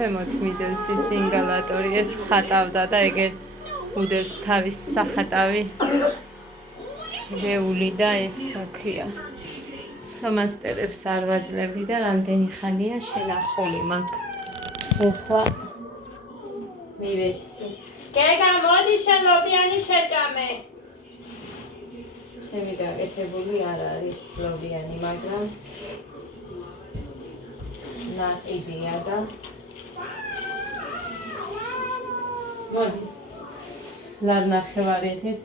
ქვემოთ მიდევს ის ინგალატორი, ეს ხატავდა და ეგერ უდევს თავის სახატავი რეული და ეს რა ქვია ფლომასტერებს არ ვაძლევდი და რამდენი ხანია შენახული მაგ ეხლა მივეცი გეგა მოდი შენ ლობიანი შეჭამე ჩემი გაკეთებული არ არის ლობიანი მაგრამ ნაყიდია და მოდი ლარნახევარიხის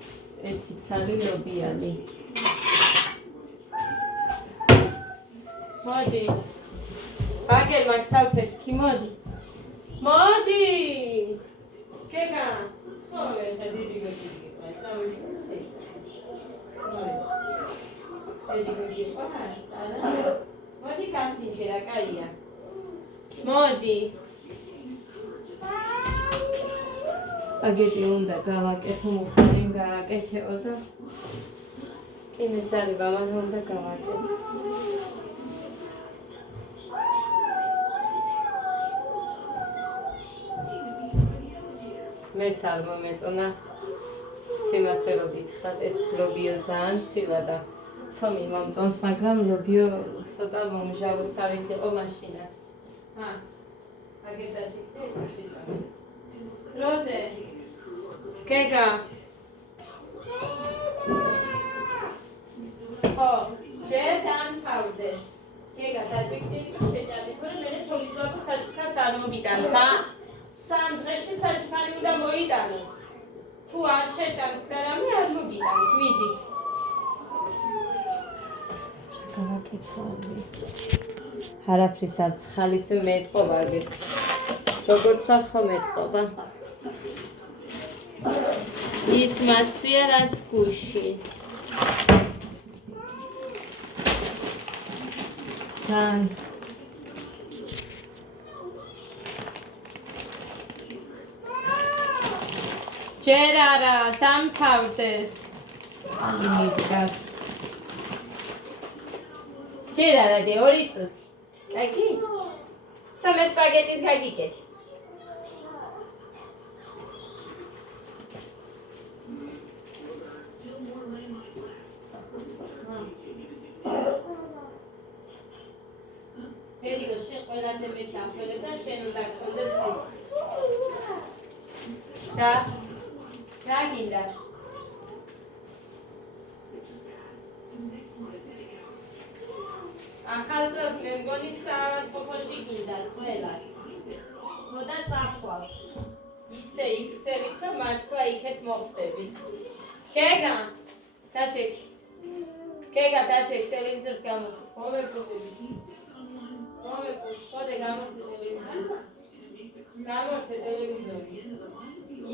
ერთი ცალი ლობიანი მოდი აგერ მაგ სალფეთქი მოდი მოდი გეგა ხოლე და დიდი გოგიკვა წავიდე მოდი მოდი კასინჯერა კაია მოდი სპაგეტი უნდა გავაკეთო მუხანი გააკეთეო და კინესარი ბალანი უნდა გავაკეთო მეც არ მომეწონა სიმართლე გითხრათ ეს ლობიო ძალიან ცვილა და ცომი მომწონს მაგრამ ლობიო ცოტა მომჟავოსავით იყო მაშინაც აგერდაჭი ეს შეჭამე როზე გეგა ხო ჯერ დამთავრდეს გეგა დაჭიქდი შეჭამე ხოლმე მე თოლის ლაპო საჩუქას არ მოგიტანს სამ დღეში საჩუქარი უნდა მოიტანოს თუ არ შეჭამთ და რამე არ მოგიტანთ მიდი გავაკეთოთ არაფრის არც ხალის მეტყობა აგერ როგორც ახო მეტყობა ის მაცვია რაც გუში ძალიან ჯერ არა დამთავრდეს წყალი მიდგას ჯერ არა დე 2 წუთი კაი და მე სპაგეტის გაგიკეთე ედიგო შენ ყველაზე მეც ამშვენებ და შენ უნდა გქონდეს ის და რა გინდა ახალ წელს მე მგონი საფოფოში გინდა ყველას მოდა წახვალ ისე იქცევით რომ მართლა იქეთ მოხვდებით გეგა დაჭექი ტელევიზორს გამოვხდი მომეფუტები ხოდე გამოვხდი ტელევიზორი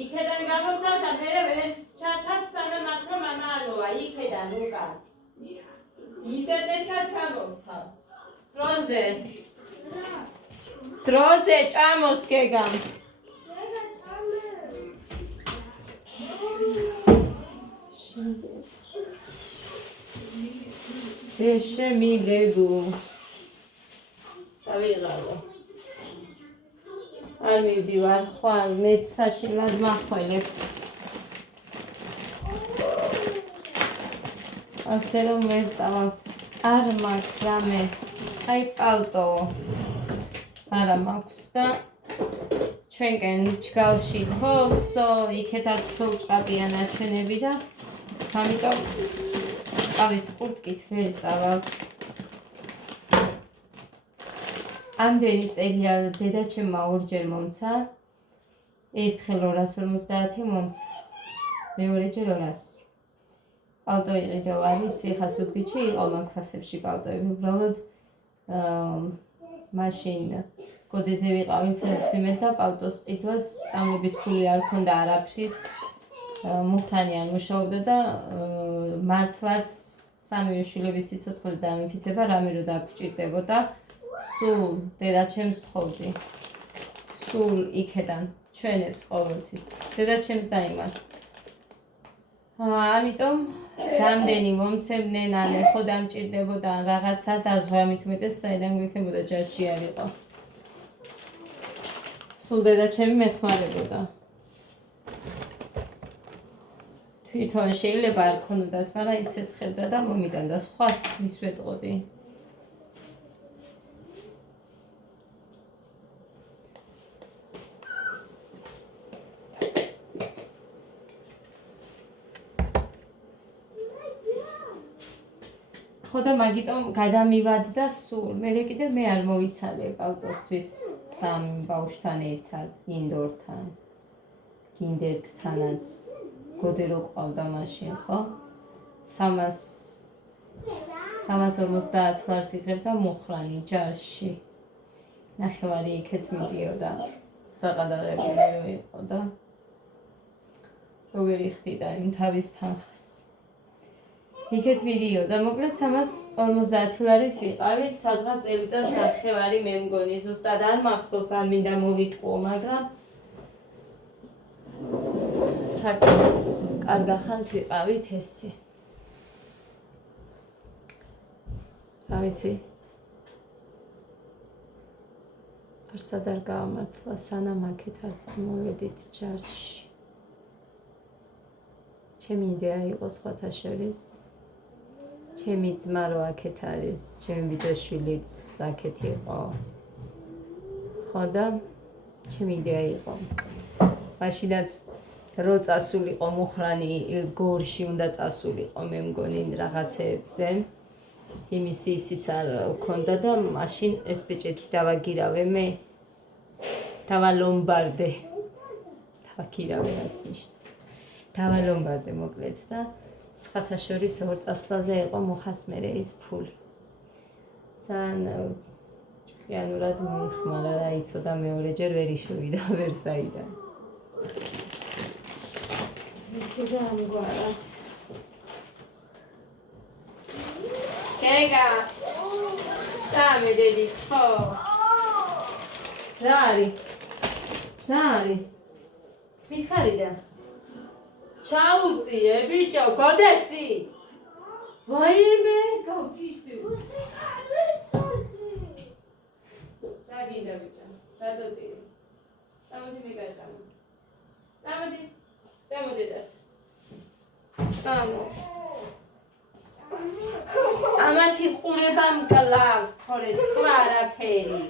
იქედან გამოვთავ და მერე ვერც ჩათაც სანამ მართლა მამა ალოა იქედან უკან იმდენიცაც გამოვთავ დროზე ჭამოს გეგამ შემილეგო დავიღალო არ მივდივარ ხვალ მეც საშინლად მახველებს ასე რომ მე წავალ არ მაქვს რამე აი პალტო არა მაქვს და ჩვენკენ ჩგავში თოვსო იქეთაც თოვჭყაპია ნაჩვენები და ამიტომ ყავის ყურტკით ვერ წავალ ამდენი წელია დედაჩემმა ორჯერ მომცა ერთხელ 250 მომცა მეორეჯერ 200 პალტო იყიდა ვარიც ეხა სუგდიჩი იყო მაგფასებში პალტოები უბრალოდ მაშინ კოდეზე ვიყავი ფერციმეთ და პალტოს ყიდვას სწავლების ფული არ ქონდა არაფრის მუხტანი არ მუშაობდა და მართლაც სამივე შვილების სიცოცხლე დაამიფიცება რამე რო დაგჭირდებოდა სულ დედაჩემს თხოვდი სულ იქედან ჩვენებს ყოველთვის დედაჩემს დაიმართ ამიტომ რამდენი მომცემდნენ ან ეხო დამჭირდებოდა რაღაცა და ზღვა მით უმეტეს საიდან გვექნებოდა ჯარში არ იყო სულ დედაჩემი მეხმარებოდა. თვითონ შეიძლება არ ქონოდათ, მაგრამ ისე სხედა და მომიტან და სხვას ვის ვეტყოდი. ხო და მაგიტომ გადამივადდა სულ. მე კიდე მე არ მოვიცალე პავტოსთვის 3 ბავშვთან ერთად, გინდორთან. გინდერთთანაც გოდი რო ყავდა მაშინ, ხო? 350 ლარს იღებდა მუხრანი ჯარში. ნახევარი იქეთ მიდიოდა. დაყადაღებული რო იყო და რო ვერ იხდიდა იმ თავის თანხას. იქეთ მიდიოდა, მოკლედ 350 ლარით ვიყავით, სადღაც წელიწადს ნახევარი მე მგონი, ზუსტად არ მახსოვს, არ მინდა მოვიტყუო, მაგრამ საკმაოდ კარგა ხანს ვიყავით ესე. რა ვიცი? არსად არ გაამართლა, სანამ აქეთ არ წამოვედით ჯარში. ჩემი იდეა იყო სხვათა შორის. ჩემი ძმა რო აქეთ არის, ჩემი ბიძაშვილიც აქეთ იყო. ხო და ჩემი იდეა იყო. მაშინაც რო წასულიყო მუხრანი გორში უნდა წასულიყო მე მგონი რაღაცებზე. იმის ისიც არ ქონდა და მაშინ ეს ბეჭედი დავაგირავე მე. დავალომბარდე. დავაგირავე რას ნიშნავს. დავალომბარდე მოკლედ და სხვათა შორის 2 წასვლაზე იყო მოხას მერე ის ფული. ძალიან ჭკვიანურად მიხმარა რა იცოდა მეორეჯერ ვერ იშოვიდა ვერსაიდან. ისე და ამგვარად. გეგა წამე დედი ხო რა არის მითხარიდა ჩაუწიე ბიჭო გოდეცი ვაიმე გავკიშდი დაგინდა ბიჭო დადოდი წამოდი მეგაჭამო წამოდი დას წამო ამათი ხურება მკლავს თორე სხვა არაფერი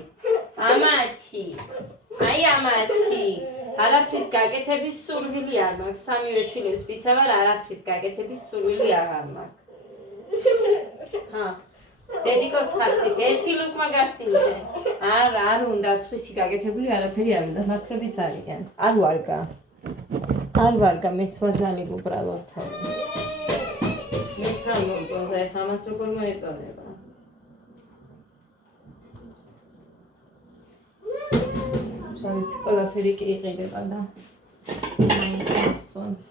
ამათი აი ამათი არაფრის გაკეთების სურვილი არ მაქვს სამივე შვილებს პიცა ვარ არაფრის გაკეთების სურვილი აღარ მაქვს ჰა დედიკოს ხათრით ერთი ლუკმა გასინჯე არ უნდა სხვისი გაკეთებული არაფერი არ უნდა ნაკლებიც არიან არ ვარგა მეც ვაძალებ უბრალოდ მეც არ მომწონს აი ამას როგორ მოეწონება შავიც ყველაფერი კი იყიდება და მაინც მოსწონს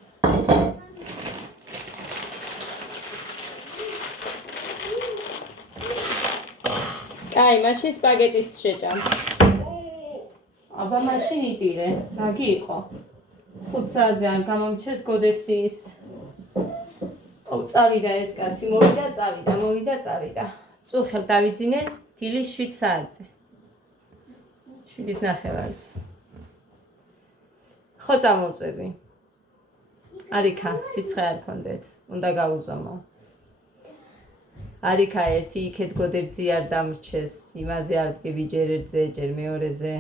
აი მაშინ სპაგეტის შეჭამ აბა მაშინ იტირე რაგი იყო 5 საათზე არ გამომჩეს გოდესის წავიდა ეს კაცი მოვიდა წუხელ დავიძინე დილის 7 საათზე 7:30 ხო წამოვწვევი არიქა სიცხე არ ქონდეთ უნდა გაუზომო არიქა ერთი იქეთ გოდერძი არ დამრჩეს იმაზე არ ვდგები ჯერ ერთზე ჯერ მეორეზე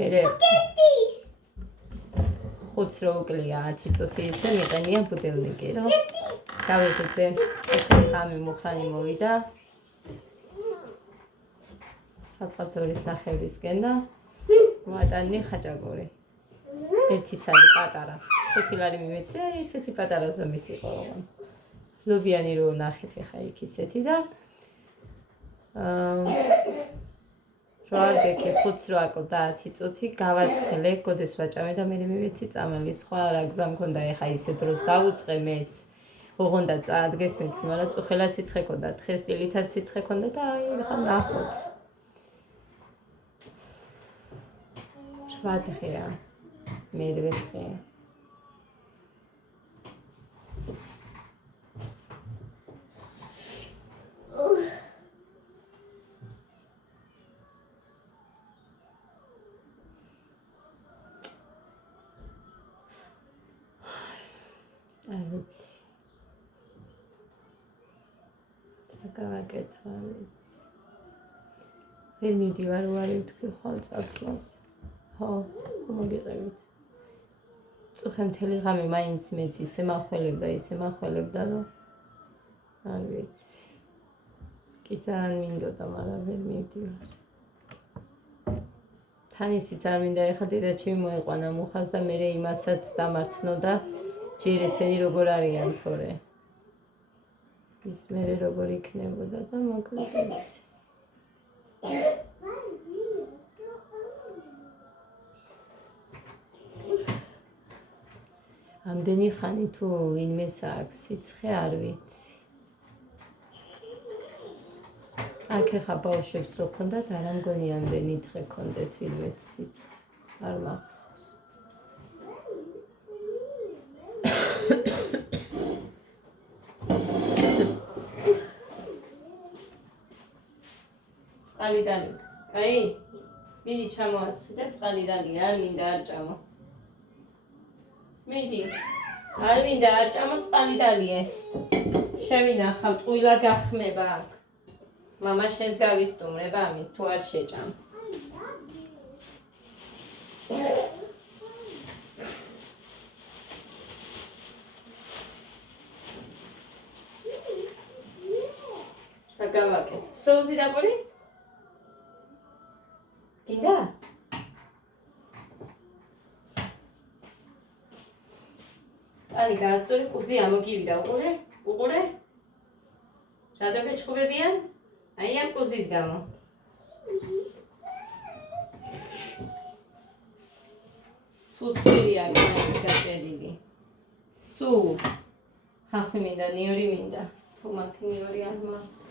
მერე ხუთს რო უკლია 10 წუთი ისე მიყენია ბუდელნიკი რო გავიხუცე ხამი მუხრანი მოვიდა სადღაც 2:30-ისკენ და მოატანე ხაჭაგური ერთი ცალი პატარა 5 ლარი მიმეცე ისეთი პატარა ზომის იყო ლობიანი რო ნახეთ ხა იქ ისეთი და როარდეკი 5 რო აკლდა 10 წუთი გავაცხელე გოდეს ვაჭამე და მე მივეცი წამალი სხვა რა გზა მქონდა ეხა ისე დროს დავუწყე მეც ოღონდა წაადგეს მეთქი მაგრამ წუხელა სიცხე ქონდა თხესტილითაც სიცხე ქონდა და აი ხა ნახოთ 8 დღეა მერვე დღე ვიცი. გავაკეთე, ვიცი. ვერ მიდივარ ვარი თქვი ხვალ წასვლას. ხო, მოგიყევით. წუხე მთელი ღამე მაინც მეც ისე მახველებდა, რომ არ ვიცი. კი ძალიან მინდოდა, მაგრამ ვერ მივდივარ. თან ისიც არ მინდა, ეხლა დედაჩემი მოეყვანა მუხას და მე იმასაც დამართნო და ჯერ ესენი როგორ არიან თორე. ის მე როგორ იქნებოდა და მოკლედ ეს. ამდენი ხანი თუ ვინმეს აქვს სიცხე არ ვიცი. აქ ეხა ბავშვებს რო ქონდათ არ ამგონი ამდენი დღე ქონდეთ ვინმეც სიცხე. არ მახსოვს. წყალიდან. აი, მიდი ჩამოასხი და წყალიდან არ მინდა არ ჭამო. მიდი. არ მინდა არ ჭამო წყალიდანიე. შევინახავ ტყუილა გახმება აქ. მამა შენს გავისტუმრება ამით თუ არ შეჭამ. შეგავაკეთე. სოუსი დაბოლი? გინდა? აი გასული კუზი ამოგივიდა უყურე? რადგან ჩხუბებიან? აი ამ კუზის გამო. სუცვილია გაიც გაჭედილი. სუ. ხახი მინდა, ნიორი მინდა. თუ მაგ ნიორი არ მაქვს.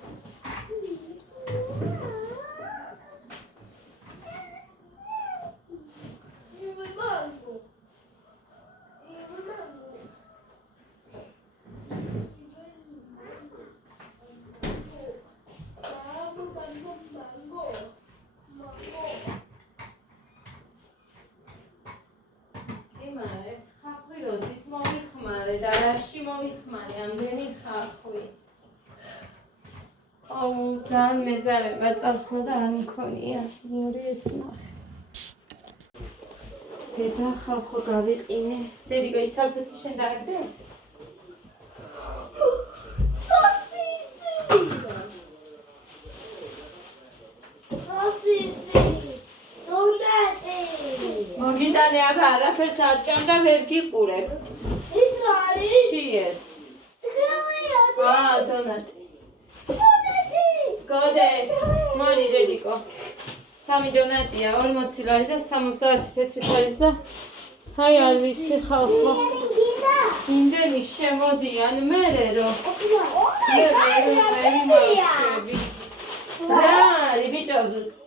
და რაში მოვიხმარე ამდენი ხახვი. აუ ძალიან მეზარება წასვლა და არ მქონია. მეორე ეს ნახე. დედა ხალხო გავიყინე. დედიკო ის საფეთქი შენ დააგდე? მოგიტანე აბა არაფერს არ ჭამ და ვერ გიყურებ. Cheers. დონატი. გოდე. მოდი დედიკო. 3 დონატია, 40 ლარი და 70 თეთრი ხალის და აი არ ვიცი ხალხო. იმდენი შემოდიან მერე რომ. და ბიჭო,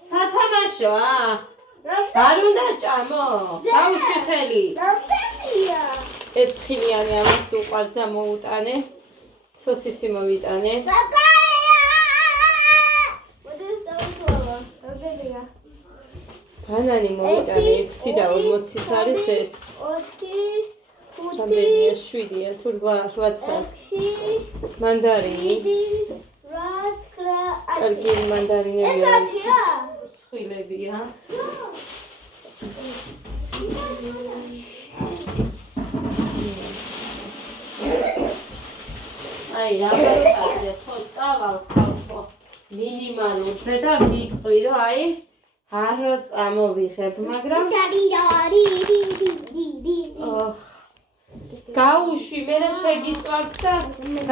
სათამაშოა? არ უნდა ჭამო. ბავშვი ხელი. ეს ხილიანი ამას უყარს ამოუტანე. სოსისი მოვიტანე. ბანანი მოვიტანე 6 და 40-ის არის ეს. 4 5 7-ია თუ 8-ია. მანდარინი. კარგი მანდარინები არის. სხვილებია. აი რაღაცაზე ხო წავალ ხალხო მინიმალურზე და ვიტყვი რომ აი არ წამოვიღებ მაგრამ გაუშვი მე რა შეგიწვავთ და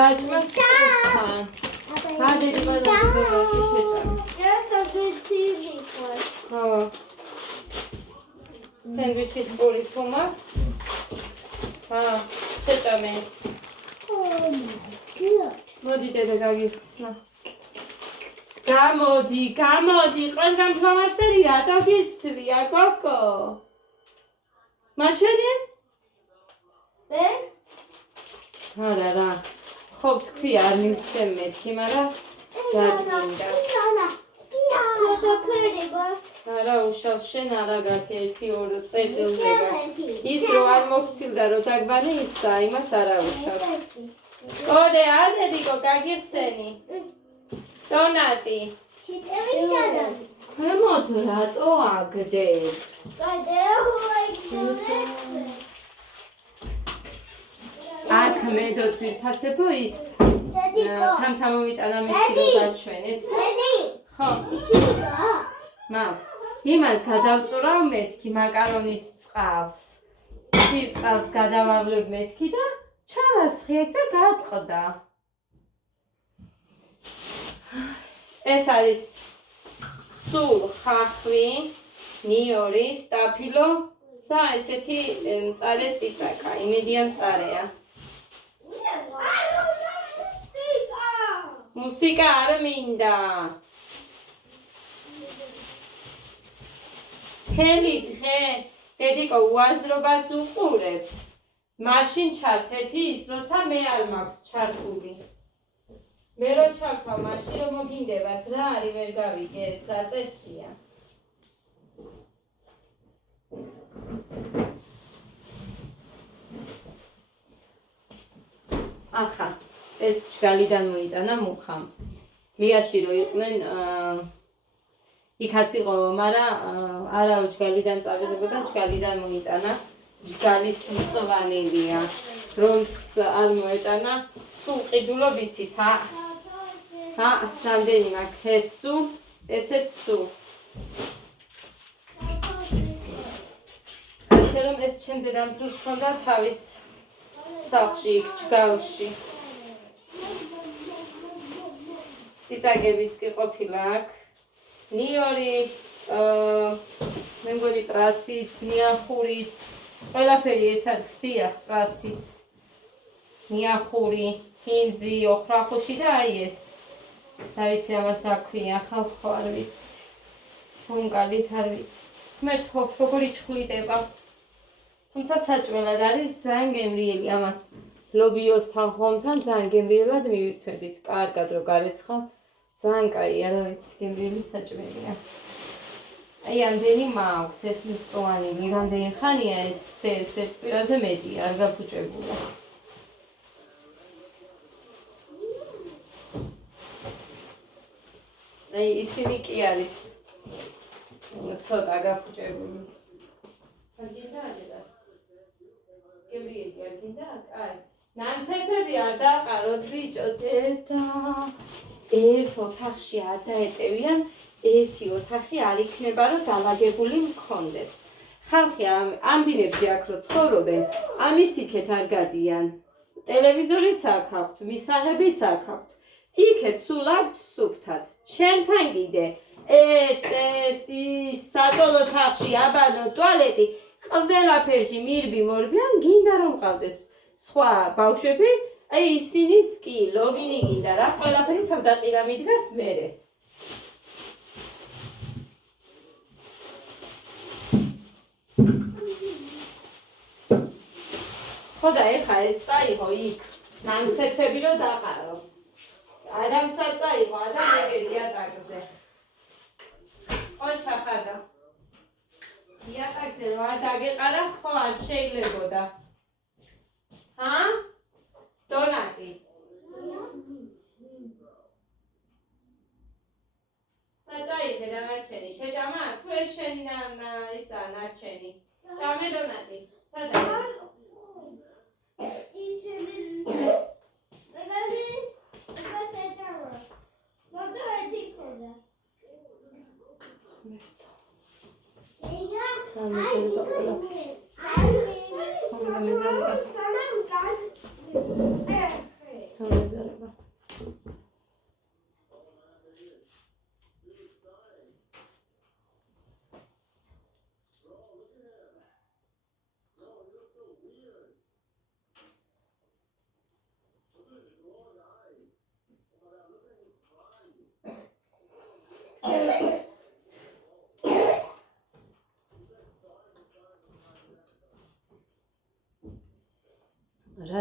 გაჭმევთ თან გადედი ბაზარში შეჭამ ხო სენდვიჩის პური თუ მაქვს შეჭამე მოდი დედა გაგიხსნა გამოდი ყველგან ფლომასტერი რატო გისვია გოგო მაჩვენე არა ხო თქვი არ მივცემ მეთქი მაგრამ რა გინდა არა უშავს შენ არა გაქვს 1-2 წერტილდება ის რო არ მოგცილდა რო დაგვანე ისა იმას არა უშავს კოდე ადედიკო გაგიხსენი დონატი მოდ რატო აგდე აქ მე დოცვირფასებო ის თან მომიტანა მეთი რო გაჩვენეთ ხო მაქვს იმას გადავწურავ მეთქი მაკარონის წყალს წყალს გადავავლებ მეთქი და ჩავასხიებ და გადყდა ეს არის სულ ხახვი ნიორი სტაფილო და ესეთი მწარე წიწაკა იმედია მწარეა მუსიკა არ მინდა მთელი დღე დედიკო უაზრობას უყურებთ მაშინ ჩართეთ ის როცა მე არ მაქვს ჩართული მე რო ჩართავ მაშინ რომ მოგინდებათ რა არის ვერ გავიგე ეს რა წესია ახლა ეს ჩგალიდან მოიტანა მუხამ ლიაში რო იყვნენ იქაც იყო მაგრამ არა ჩგალიდან წავიღებოდა ჩგალიდან მოიტანა ჯგალის მწვანილია რომც არ მოეტანა სულ ყიდულო ვიცით რამდენი მაქვს ეს სულ ესეც სულ ასე რომ ეს ჩემ დედამთილს ჰქონდა თავის სახლში იქ ჯგალში ციცაგებიც კი ყოფილა აქ ნიორი მე მგონი პრასიც ნიახურიც ყველაფერი ერთად ხდიახ პრასიც ნიახური ჰინძი ოხრახუში და აი ეს რა ვიცი ამას რა ქვია ხალხ ხო არ ვიცი ფუნკალით არ ვიცი მერტყობ როგორი ჩხლიდება თუმცა საჭმელად არის ძალიან გემრიელი ამას ლობიოსთან ხომთან ძალიან გემრიელად მივირთვებით კარგად რო გარეცხა ძალიან კაია რა ვიცი გემრიელი საჭმელია აი ამდენი მაქვს ეს მწვანილი რამდენი ხანია ეს ეს ერთ კვირაზე მეტი არ გაფუჭებულა აი ისინი კი არის ცოტა გაფუჭებული არ გინდა დედა გემრიელი არ გინდა აი ნამცეცები არ დაყაროთ ბიჭო დედა ერთ ოთახში არ დაეტევიან ერთი ოთახი არ იქნება რომ დალაგებული მქონდეს ხალხი ამბინებში აქ რო ცხოვრობენ ამის იქეთ არ გადიან ტელევიზორიც აქ აქვთ მისაღებიც აქ აქვთ იქეთ სულ აქვთ სუფთად ჩემთან კიდე ეს ის საწოლ ოთახში აბანო ტუალეტი ყველაფერში მირბი მორბიან გინდა რომ ყავდეს სხვა ბავშვები აი ისინიც კი ლოგინი გინდა რა ყველაფერი თავდაყირა მიდგას მერე ხოდა ეხა ეს წაიღო იქ ნამცეცები რო დაყაროს ადამიანსა წაიღო ადამიანი იატაკზე ხო ჩახარდა იატაკზე რა დაგეყარა ხო არ შეიძლებოდა დონატი საწაიღე და ნარჩენი შეჭამა თუ ეს შენი ისა ნარჩენი ჭამე დონატი სადა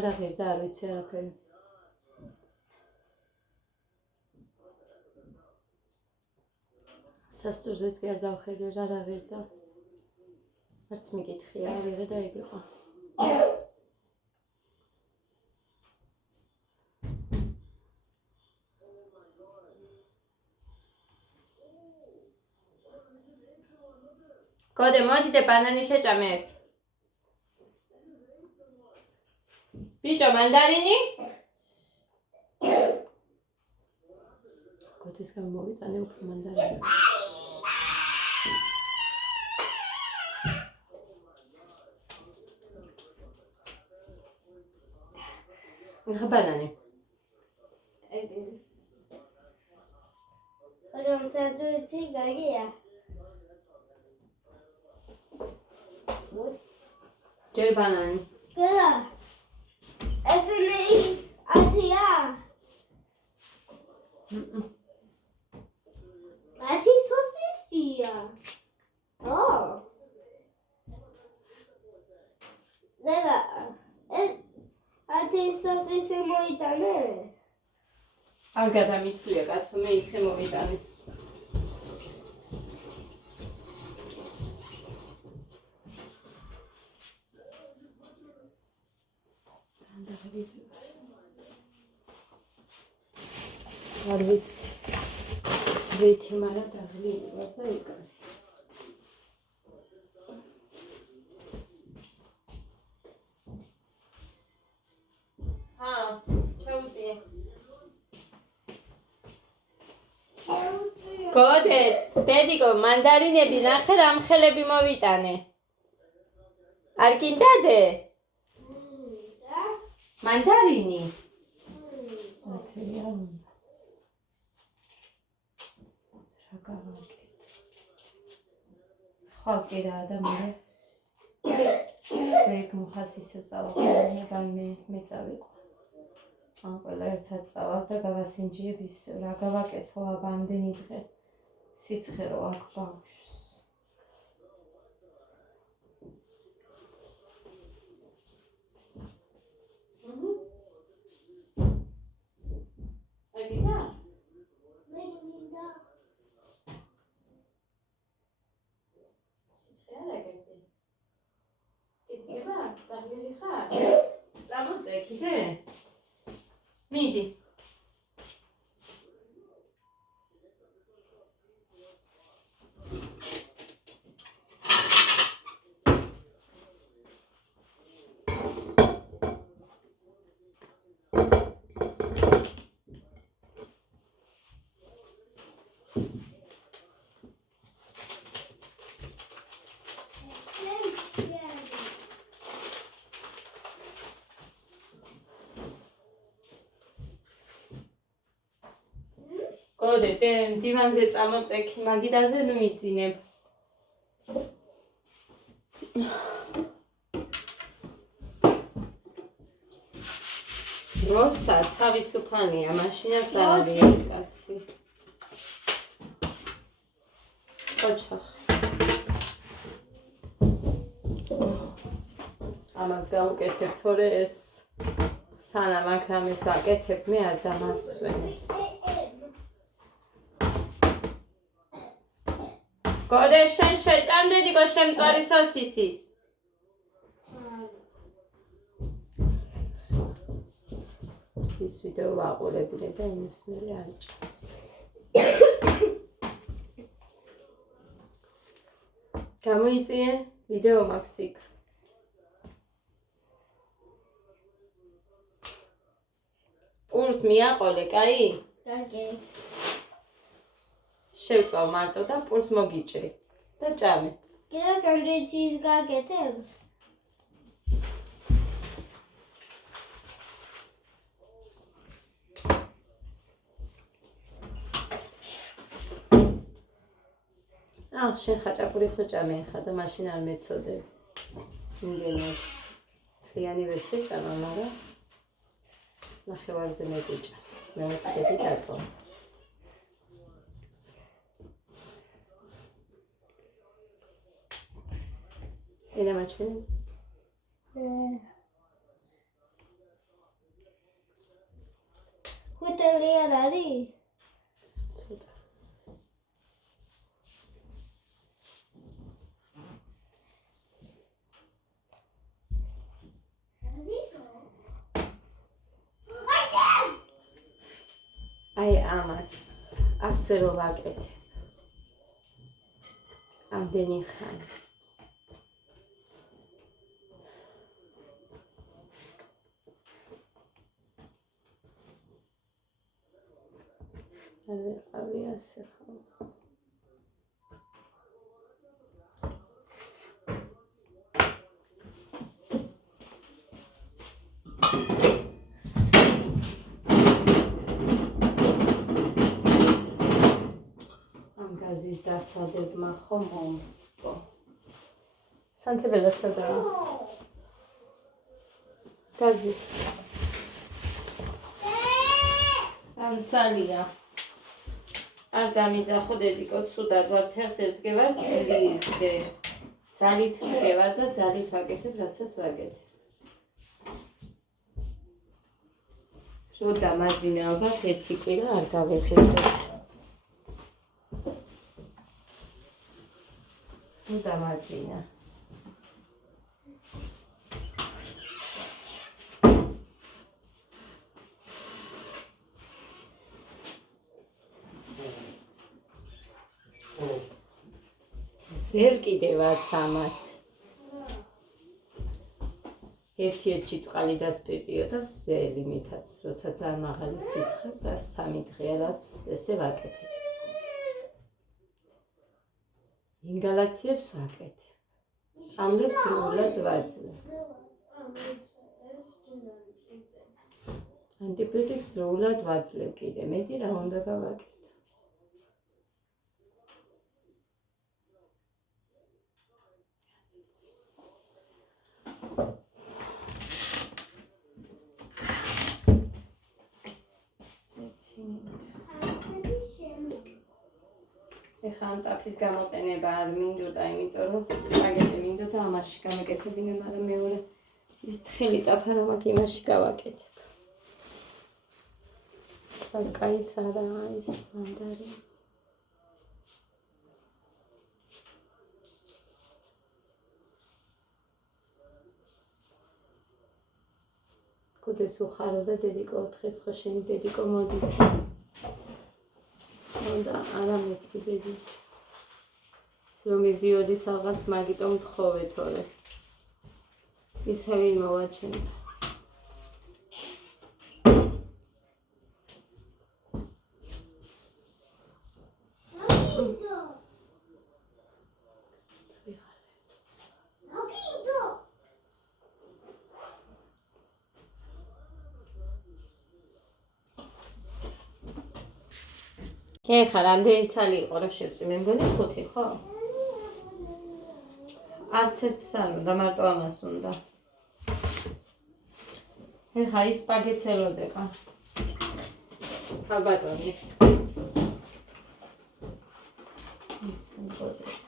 რა ვერ და არ ვიცი არაფერი სასტურზეც კი არ დავხედე რა ვեր და არც მიკითხი რა ვიღე და ეგ იყო. გოდე მოდი და ბანანი შეჭამე ერთ. ბიჭო მანდარინი? გოდეს გამოვიტანე უფრო მანდარინი. ნახა ბანანი. Adam sandwichi gagea. ჯერ ბანანი. Gela. Eseni atia. Ati sosisia. Oh. Gela. Ati sosisi moitane. არ გადამიწვია კაცო მე ისე მოვიტანე. არ ვიცი. ვეთი მარა დაღლილი და იკარი. ჩაუწიე. გოდეც, დედიკო, მანდარინები ნახე რამ ხელები მოვიტანე. არ გინდადე? მანდარინი. ხო კი რა და მე ეგ მხასისო წავაყენე მე წავიყო. ან ყველა ერთად წავალ და გავასინჯიებ ის რა გავაკეთო აბა ამდენი დღე სიცხე რო აქ ბავშვს. აგიდა? მე მინდა. სიცხე არ აგებდი. იცნება? დაღლილი ხარ? წამოწე კიდე? მიდი. გოდე დივანზე წამოწექი მაგიდაზე ნუ მიწინებ. როცა თავისუფალია მაშინაც არ არის ეს კაცი. ოჩახ. ამას გავუკეთებ თორე ეს სანამ აქ რამეს ვაკეთებ მე არ დამასვენებს. გოდე შენ შეჭამდე დიკო შემწვარი სოსისის. ის ვიდეო ვაყურებინე და იმის მერე არ ჭამს. გამოიწიე ვიდეო მაქვს იქ. პურს მიაყოლე, კაი? კარგი. შევწვალ მარტო და პურს მოგიჭრი და ჭამე. კიდე სანდვიჩის გაკეთებ? შენ ხაჭაპური ხო ჭამე ხა და მაშინ არ მეცოდები. იმდენად მთლიანი ვერ შეჭამა, მაგრამ ნახევარზე მეკიჭა. მეოთხედი დაწვა. Era maçını. Hutelier ari. აი ამას ასე რომ ვაკეთებ. ამდენი ხანი. არ ვიყავი ასე ხო. გაზის დასადებმა ხომ მომსპო. სანთებელა სადაა? გაზის. ანსალია. არ დამიძახოდები კოცუდად ვარ ფეხს ერთგევარ ცილისდე. ძალით ვგევარ და ძალით ვაკეთებ, რასაც ვაკეთებ. რო დამაძინა ალბათ ერთი კვირა არ გავეხებსო. დამაძინა. ზერ კიდევაც ამათ. ერთ-ერთი წყალი დასპირტიო და ვზელი მითაც, როცა ძალიან მაღალი სიცხე და 3 დღეა რაც ესე ვაკეთებ. ინგალაციებს ვაკეთებ. წამლებს დროულად ვაძლევ. ანტიბიოტიკს დროულად ვაძლევ კიდე. მეტი რა უნდა გავაკეთო. ეხლა ამ ტაფის გამოყენება არ მინდოდა, იმიტომ რომ სპაგეტი მინდოდა ამაში გამეკეთებინა, მაგრამ მეორე ის თხელი ტაფა რომ აქ იმაში გავაკეთებ. კაიც არაა ის მანდარინი. კუდეს უხარო და დედიკო დღეს ხო შენი დედიკო მოდის. და არა მეთქი დედი. რომ მივდიოდი რაღაც მაგიტომ მთხოვე თორე. ისევ მოვაჩენდა. ეხლა რამდენი ცალი იყო რა შევწვი? მე მგონი 5 ხო? არც ერთს არ უნდა, მარტო ამას უნდა. ეხლა ის სპაგეტს ელოდება. ხალბატონი. იცი მოდეს.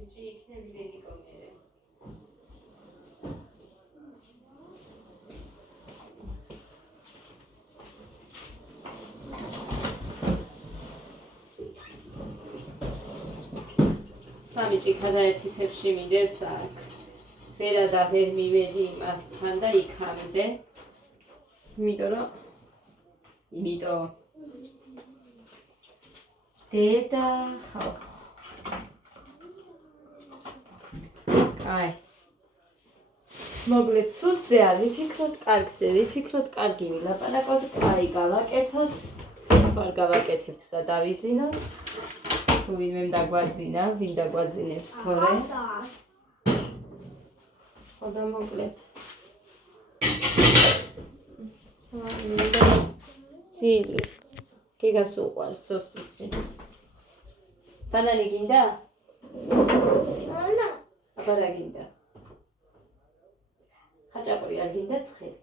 ბიჭი იქნები დედიკო მერე. სამი ჭიქა და ერთი თებში მიდეს აქ. ვერა და ვერ მივედი იმასთან და იქამდე. იმიტომ დედა ხალხ აი მოგლეთ სულზე არ ვიფიქროთ კარგზე, ვიფიქროთ კარგი ვილაპარაკოთ, აი გავაკეთოთ, არ გავაკეთებთ და დავიძინოთ. თუ ვინმე დაგვაძინა, ვინ დაგვაძინებს თორე. ხოდა მოგლეთ. ცილი. გიგას უყვარს სოსისი. ბანანი გინდა? აბა რა გინდა? ხაჭაპური არ გინდა ცხელი?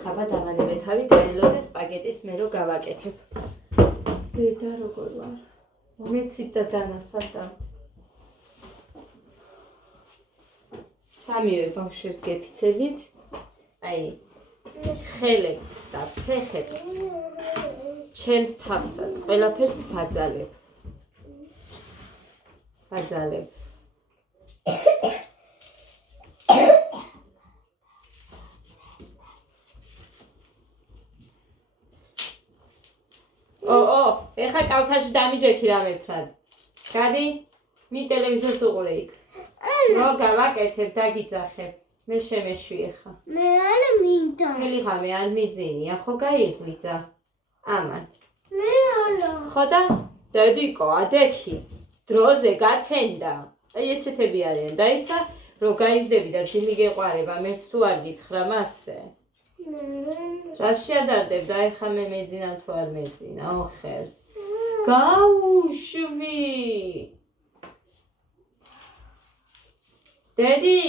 ხაბა დამანებე თავი გაელოდე სპაგეტის მე რო გავაკეთებ. დედა როგორ ვარ? მომეცით და დანასადა. სამივე ბავშვებს გეფიცებით. აი ხელებს და ფეხებს ჩემს თავსაც ყველაფერს ვაძალებ. ეხა კალთაში დამიჯექი რამეფრად. გადი? მი ტელევიზორს უყურე იქ. რო გავაკეთებ და გიძახებ. მე შემეშვი ეხა. მე არ მინდა. ხელი ღამე არ მიძინია, ხო გაიღვიძა. ამან. მე არა. ხო და დედიკო, ადექი. დროზე გათენდა. აი ესეთები არიან. დაიცა, რო გაიზდები და ძილი გეყვარება, მე თუ არ გითხრა მასე. რა შეადარდებ და ეხა მე მეძინა თუ არ მეძინა, ოხერს. გაუშვი. დედი.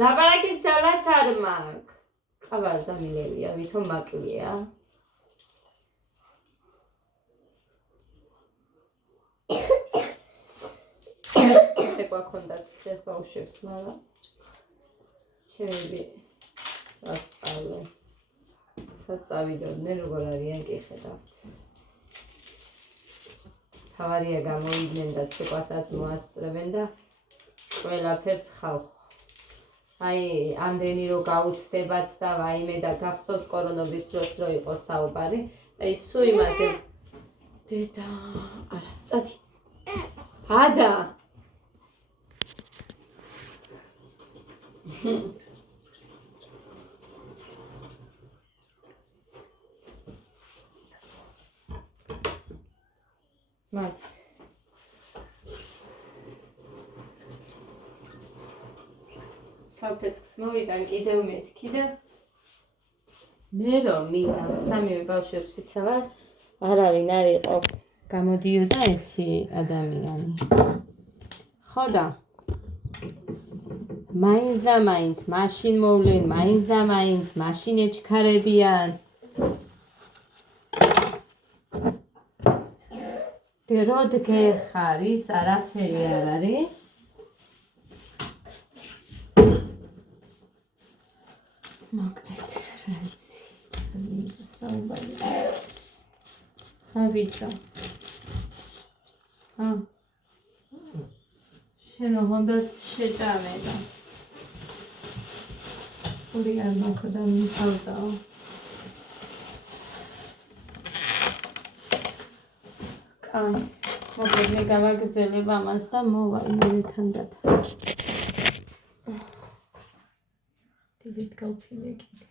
ლაპარაკის ძალაც არ მაქვს. ხაბარ დამილევია, ვითომ მაკლია. გვაქონდათ დღეს ბავშვებს, მაგრამ ჩემები ასწავლე. საწავიდოდნენ როგორ არიან კი ხედავთ. თავარია გამოვიდნენ და ცეკვასაც მოასწრებენ და ყველაფერს ხალხო. აი ამდენი რო გაუცდებათ და ვაიმე და გახსოვთ კორონობის დროს რო იყო საუბარი, აი სუ იმაზე დედა, არა, წადი. ადა მათ საფეთქს მოვიდან კიდევ მეთქი და მე რომ მინა სამივე ბავშვებს ვიცავ არავინ არ იყო გამოდიოდა ერთი ადამიანი ხო და მაინც და მაინც მაშინ მოვლენ, მაინც და მაინც მაშინ ეჩქარებიან. დეროდ გეხარის, არაფერი არ არის. მოკლედ, რაიცი. საუბარი. ბიჭო. შენ უნდა შეჭამება. ორი არ მოხდა მიხავდაო. კაი, მოკლედ მე გავაგრძელებ ამას და მოვა იმერთან დათა. დივით გავფინე კიდე.